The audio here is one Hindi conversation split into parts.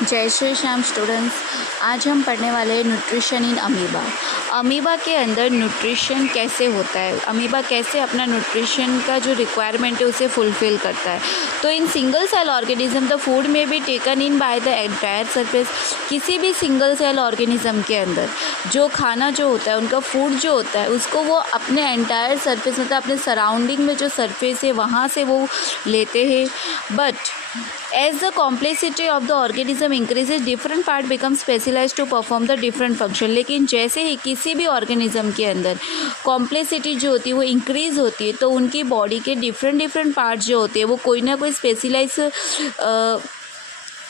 जय श्री श्याम स्टूडेंट्स। आज हम पढ़ने वाले हैं न्यूट्रिशन इन अमीबा। अमीबा के अंदर न्यूट्रिशन कैसे होता है, अमीबा कैसे अपना न्यूट्रिशन का जो रिक्वायरमेंट है उसे फुलफ़िल करता है। तो in single cell organism the food may be taken in by the entire surface. किसी भी सिंगल सेल ऑर्गेनिज्म के अंदर जो खाना जो होता है, उनका फूड जो होता है, उसको वो अपने एंटायर सरफेस मतलब अपने सराउंडिंग में जो सरफेस है वहाँ से वो लेते हैं। But as the complexity of the organism increases, different part become specialized to perform the different function। लेकिन जैसे ही किसी भी ऑर्गेनिज्म के अंदर कॉम्प्लेक्सिटी जो होती है वो इंक्रीज होती है, तो उनकी बॉडी के डिफरेंट पार्ट जो होते हैं वो कोई ना कोई स्पेशलाइज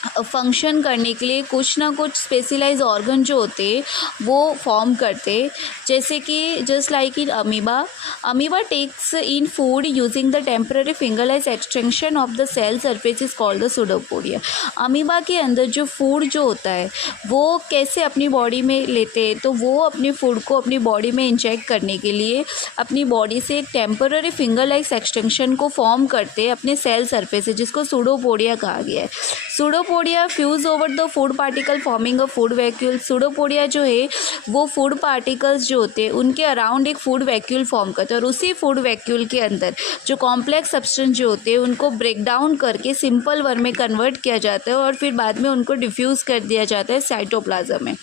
फंक्शन करने के लिए कुछ ना कुछ स्पेशलाइज ऑर्गन जो होते वो फॉर्म करते। जैसे कि just like in amoeba takes in food using the temporary finger like extension of the cell surface is called the pseudopodia. Amoeba के अंदर जो फूड जो होता है वो कैसे अपनी बॉडी में लेते हैं, तो वो अपने फूड को अपनी बॉडी में इंजेक्ट करने के लिए अपनी बॉडी से एक टेम्पररी फिंगरलाइज एक्सटेंशन को फॉर्म करते अपने सेल सरफेस से, जिसको सूडोपोडिया कहा गया है। Pseudopodia fuse over the food particle forming a food vacuole. Pseudopodia जो है वो फूड पार्टिकल्स जो होते हैं उनके अराउंड एक फूड वैक्यूल फॉर्म करते हैं, और उसी फूड वैक्यूल के अंदर जो कॉम्प्लेक्स सब्सटेंस जो होते हैं उनको ब्रेक डाउन करके सिंपल वर्म में कन्वर्ट किया जाता है, और फिर बाद में उनको डिफ्यूज़ कर दिया जाता है साइटोप्लाज्म में।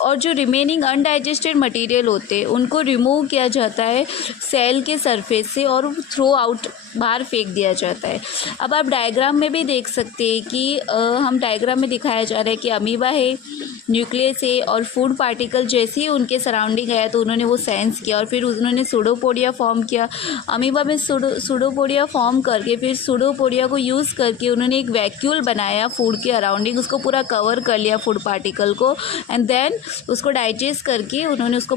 और जो रिमेनिंग अनडाइजेस्टेड मटेरियल होते हैं उनको रिमूव किया जाता है सेल के सरफेस से और थ्रो आउट बाहर फेंक दिया जाता है। अब आप डायग्राम में भी देख सकते हैं कि हम डायग्राम में दिखाया जा रहा है कि अमीबा है, न्यूक्लियस है, और फूड पार्टिकल जैसे ही उनके सराउंडिंग आया तो उन्होंने वो सेंस किया और फिर उन्होंने सूडोपोडिया फॉर्म किया। अमीबा में सूडोपोडिया फॉर्म करके फिर सूडोपोडिया को यूज़ करके उन्होंने एक वैक्यूल बनाया फूड के अराउंडिंग, उसको पूरा कवर कर लिया फूड पार्टिकल को, एंड देन उसको डाइजेस्ट करके उन्होंने उसको